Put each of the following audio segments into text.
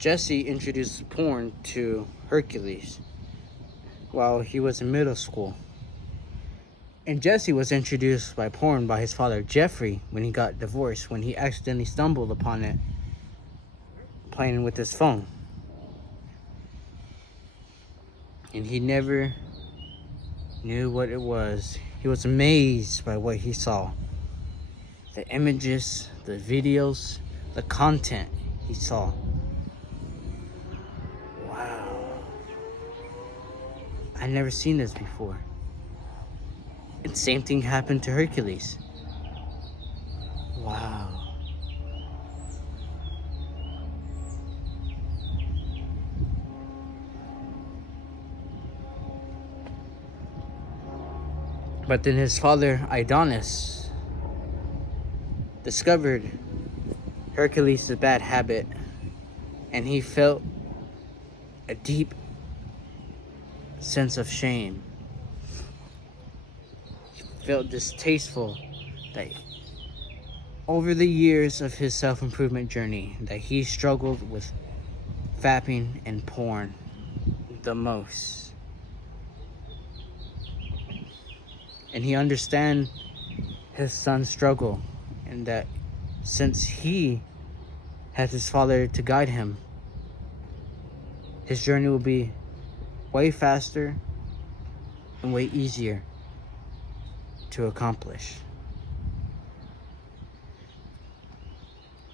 Jesse introduced porn to Hercules while he was in middle school. And Jesse was introduced by porn by his father Jeffrey when he got divorced, when he accidentally stumbled upon it playing with his phone. And he never knew what it was. He was amazed by what he saw. The images, the videos, the content he saw. Wow. I never seen this before. And same thing happened to Hercules. Wow. But then his father, Adonis, discovered Hercules' bad habit, and he felt a deep sense of shame. He felt distasteful that over the years of his self-improvement journey, that he struggled with fapping and porn the most. And he understands his son's struggle, and that since he had his father to guide him, his journey will be way faster and way easier to accomplish.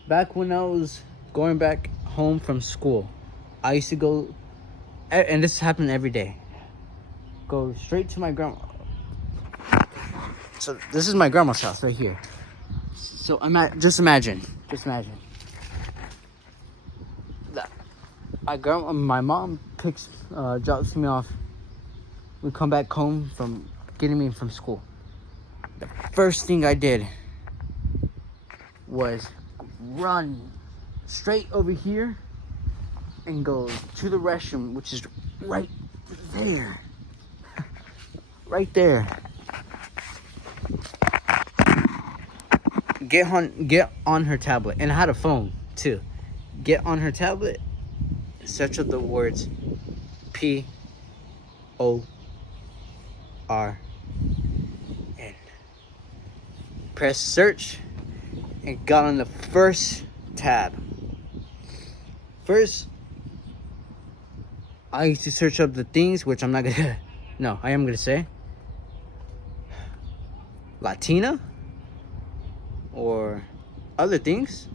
Back when I was going back home from school, I used to go, and this happened every day, go straight to my grandma. So this is my grandma's house right here. So just imagine. That my mom drops me off. We come back home from getting me from school. The first thing I did was run straight over here and go to the restroom, which is right there. Right there. Get on her tablet, and I had a phone too. Get on her tablet, search up the words PORN. Press search and got on the first tab. First, I used to search up the things, which I'm not gonna. No, I am gonna say Latina or other things.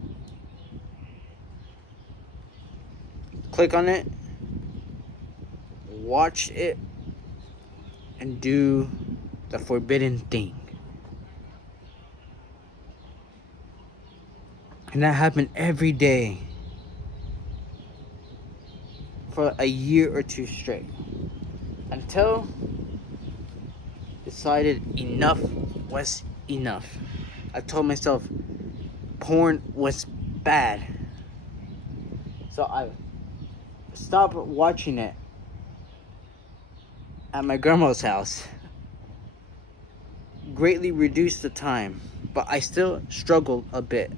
Click on it, watch it, and do the forbidden thing. And that happened every day for a year or two straight, until decided enough was enough. I told myself porn was bad, so I stopped watching it at my grandma's house. Greatly reduced the time, but I still struggled a bit,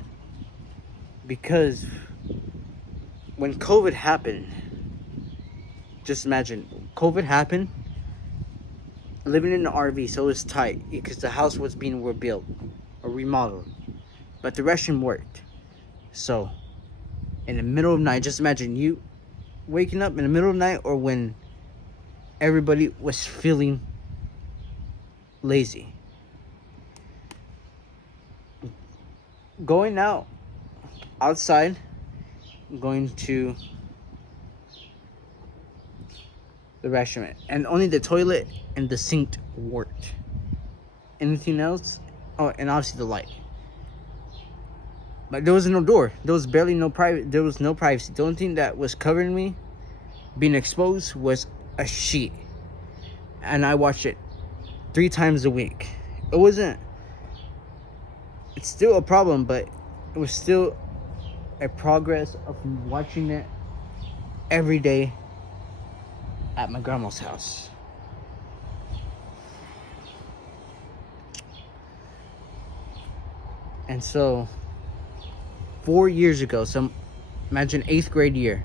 because when COVID happened, just imagine, COVID happened, living in an RV, so it was tight because the house was being rebuilt or remodeled, but the restroom worked. So in the middle of the night, just imagine you waking up in the middle of the night, or when everybody was feeling lazy, going outside, going to the restroom, and only the toilet and the sink worked. Anything else? Oh, and obviously the light. But there was no door. There was barely no private. There was no privacy. The only thing that was covering me, being exposed, was a sheet, and I watched it 3 times a week. It's still a problem, but it was still a progress of watching it every day at my grandma's house. And so 4 years ago, so imagine 8th grade year,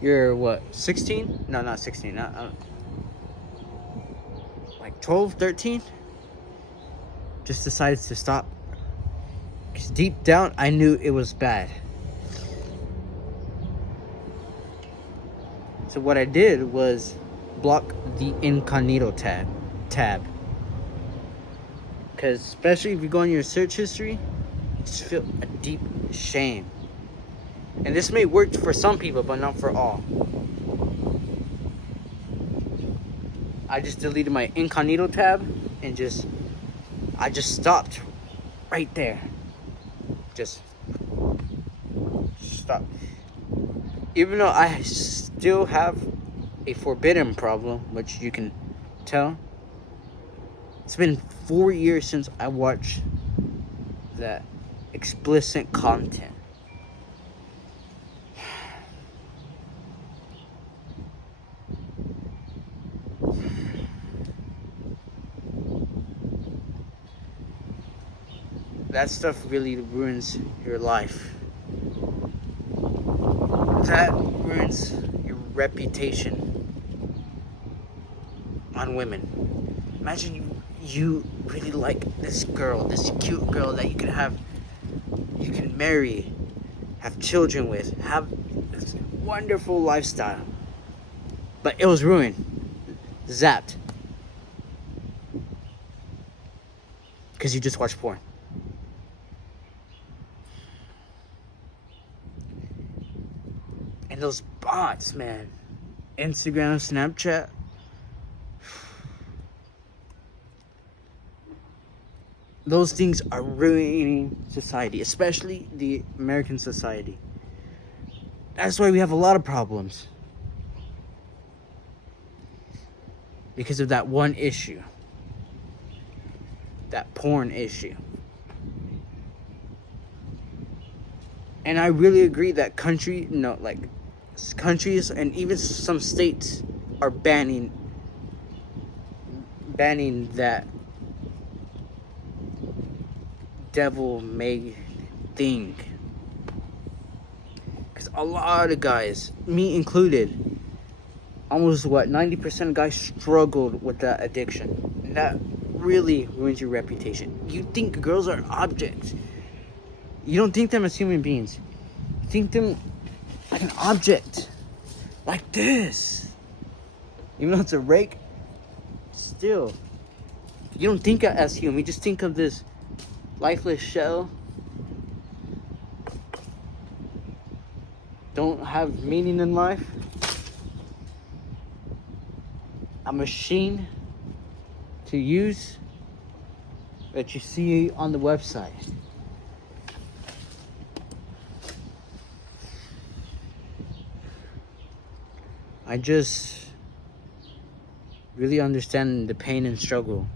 You're what, 16? No, not 16. Like 12, 13? Just decided to stop. Because deep down, I knew it was bad. So what I did was block the incognito tab. Because especially if you go on your search history, you just feel a deep shame. And this may work for some people, but not for all. I just deleted my incognito tab and I just stopped right there. Just stop. Even though I still have a forbidden problem, which you can tell. It's been 4 years since I watched that explicit content. That stuff really ruins your life. That ruins your reputation on women. Imagine you really like this girl, this cute girl that you can marry, have children with, have this wonderful lifestyle. But it was ruined, zapped, because you just watched porn. And those bots, man, Instagram, Snapchat, those things are ruining society, especially the American society. That's why we have a lot of problems. Because of that one issue. That porn issue. And I really agree that countries and even some states are banning that devil-made thing. Because a lot of guys, me included, almost 90% of guys struggled with that addiction. And that really ruins your reputation. You think girls are objects. You don't think them as human beings. You think them like an object. Like this. Even though it's a rake, still. You don't think as human. You just think of this lifeless shell. Don't have meaning in life. A machine to use that you see on the website. I just really understand the pain and struggle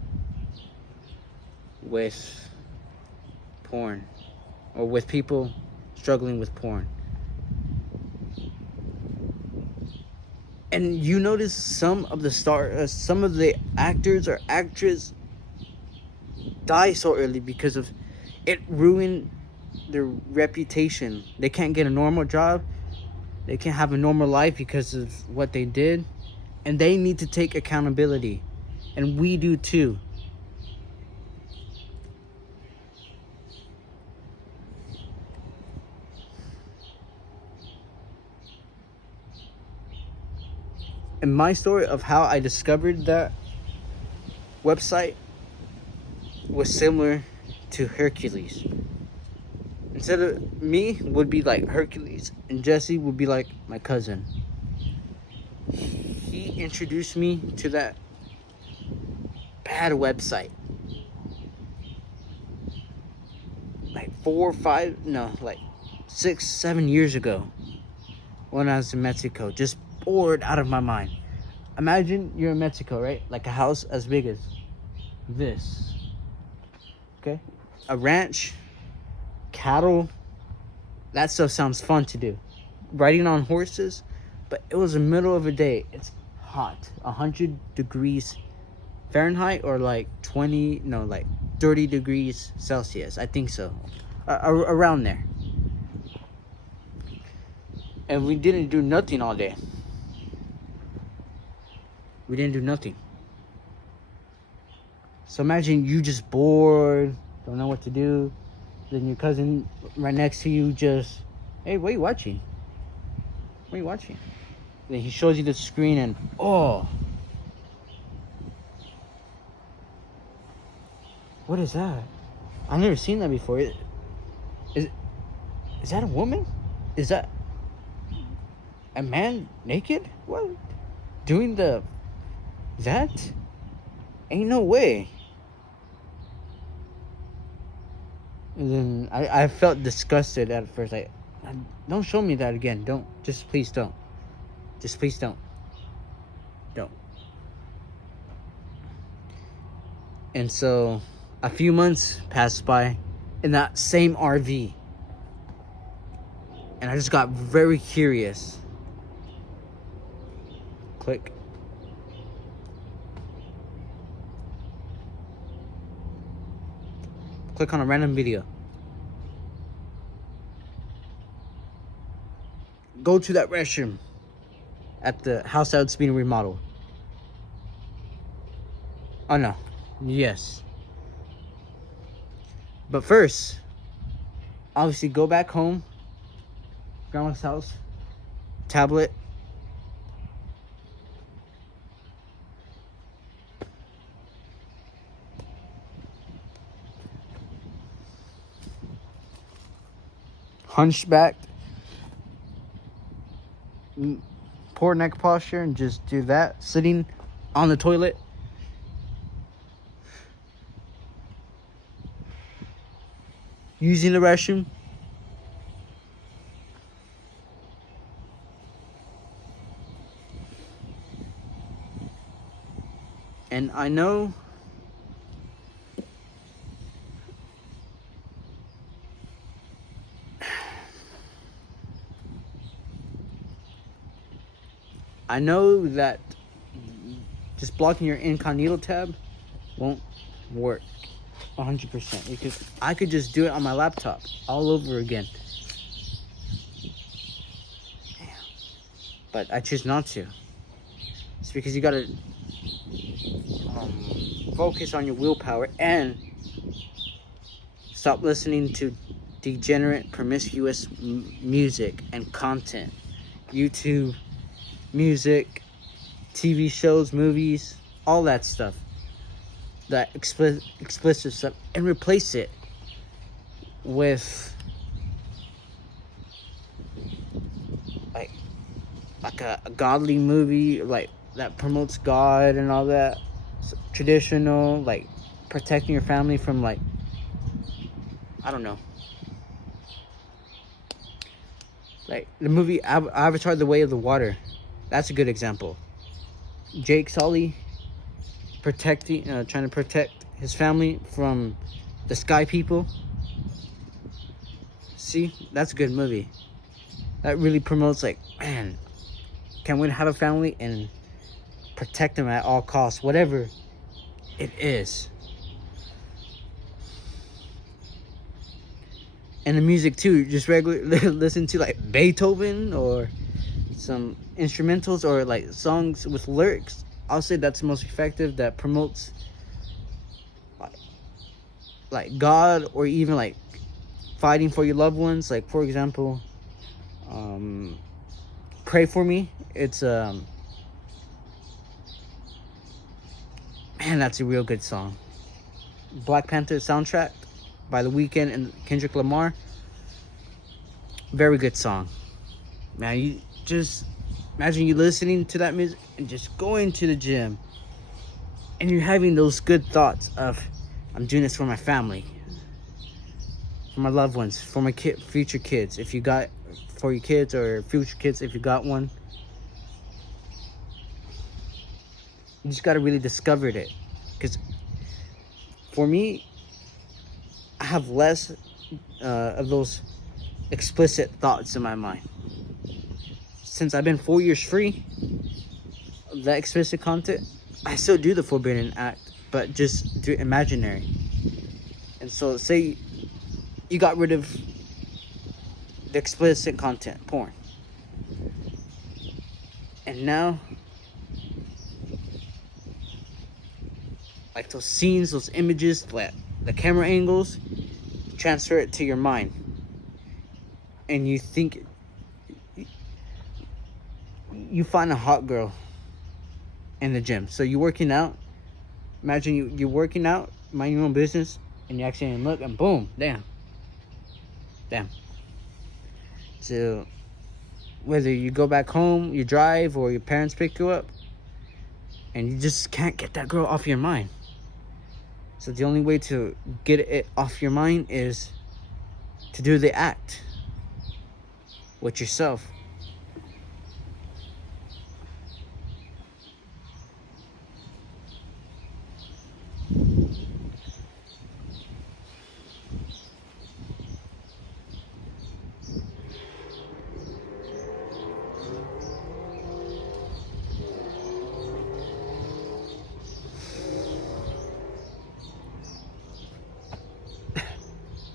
with porn, or with people struggling with porn. And you notice some of the actors or actresses die so early because of it ruined their reputation. They can't get a normal job. They can't have a normal life because of what they did. And they need to take accountability. And we do too. And my story of how I discovered that website was similar to Hercules. Instead of me would be like Hercules, and Jesse would be like my cousin. He introduced me to that bad website. Like 6, 7 years ago, when I was in Mexico, just bored out of my mind. Imagine you're in Mexico, right? Like a house as big as this. Okay? A ranch, cattle, that stuff sounds fun to do. Riding on horses, but it was the middle of a day. It's hot, 100 degrees Fahrenheit, or like 30 degrees Celsius. I think so. Around there. and we didn't do nothing all day. We didn't do nothing. So imagine you just bored, don't know what to do. Then your cousin right next to you just, hey, what are you watching? What are you watching? Then he shows you the screen and, oh, what is that? I've never seen that before. Is that a woman? Is that a man naked? What? Doing that? Ain't no way. And then I felt disgusted at first. Like, don't show me that again. Don't. Just please don't. Just please don't. Don't. And so a few months passed by in that same RV. And I just got very curious. Click. Click on a random video. Go to that restroom at the house that's being remodeled. Oh no. Yes. But first, obviously go back home. Grandma's house. Tablet. Hunchbacked. Poor neck posture and just do that. Sitting on the toilet. Using the restroom. And I know that just blocking your incognito tab won't work 100% because I could just do it on my laptop all over again. But I choose not to. It's because you gotta focus on your willpower and stop listening to degenerate, promiscuous music and content. YouTube, music, TV shows, movies, all that stuff. That explicit stuff. And replace it with like a godly movie, like that promotes God and all that. Traditional, like protecting your family from, like, I don't know, like the movie Avatar: The Way of the Water. That's a good example. Jake Sully trying to protect his family from the sky people. See, that's a good movie. That really promotes, like, man, can we have a family and protect them at all costs, whatever it is. And the music too, just regularly listen to like Beethoven or some instrumentals or like songs with lyrics. I'll say that's the most effective, that promotes like God, or even like fighting for your loved ones. Like, for example, Pray For Me. It's man, that's a real good song. Black Panther soundtrack by The Weeknd and Kendrick Lamar. Very good song. Man, you just imagine you listening to that music and just going to the gym and you're having those good thoughts of, I'm doing this for my family, for my loved ones, for my future kids, if you got, for your kids or future kids if you got one. You just got to really discover it. Because for me, I have less of those explicit thoughts in my mind. Since I've been 4 years free of that explicit content, I still do the forbidden act, but just do it imaginary. And so say you got rid of the explicit content, porn. And now, like those scenes, those images, the camera angles, transfer it to your mind. And you think, you find a hot girl in the gym. So you're working out. Imagine you're working out, mind your own business, and you accidentally look, and boom, damn. So whether you go back home, you drive, or your parents pick you up, and you just can't get that girl off your mind. So the only way to get it off your mind is to do the act with yourself.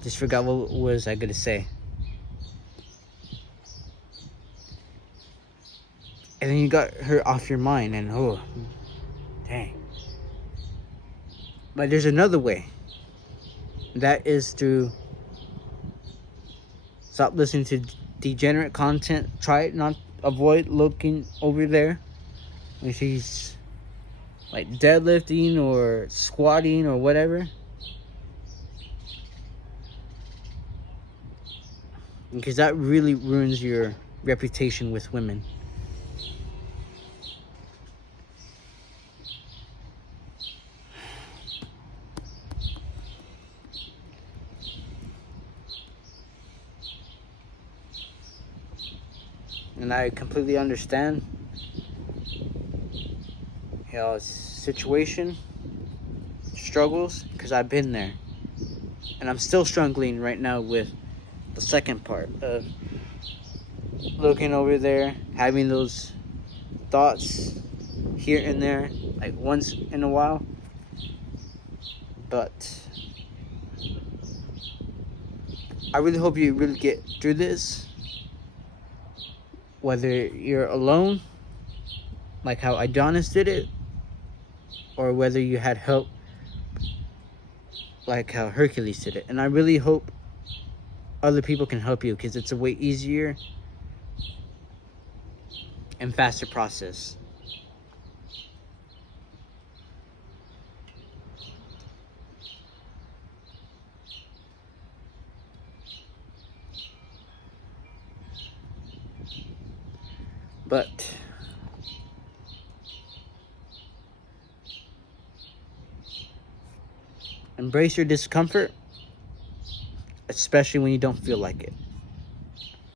Just forgot what was I gonna say. And then you got her off your mind, and oh, dang. But there's another way. That is to stop listening to degenerate content. Try not avoid looking over there when she's like deadlifting or squatting or whatever. Because that really ruins your reputation with women. And I completely understand situation, struggles, because I've been there. And I'm still struggling right now with the second part of looking over there, having those thoughts here and there, like once in a while. But I really hope you really get through this, whether you're alone, like how Adonis did it, or whether you had help, like how Hercules did it. And I really hope other people can help you, because it's a way easier and faster process. But embrace your discomfort, especially when you don't feel like it.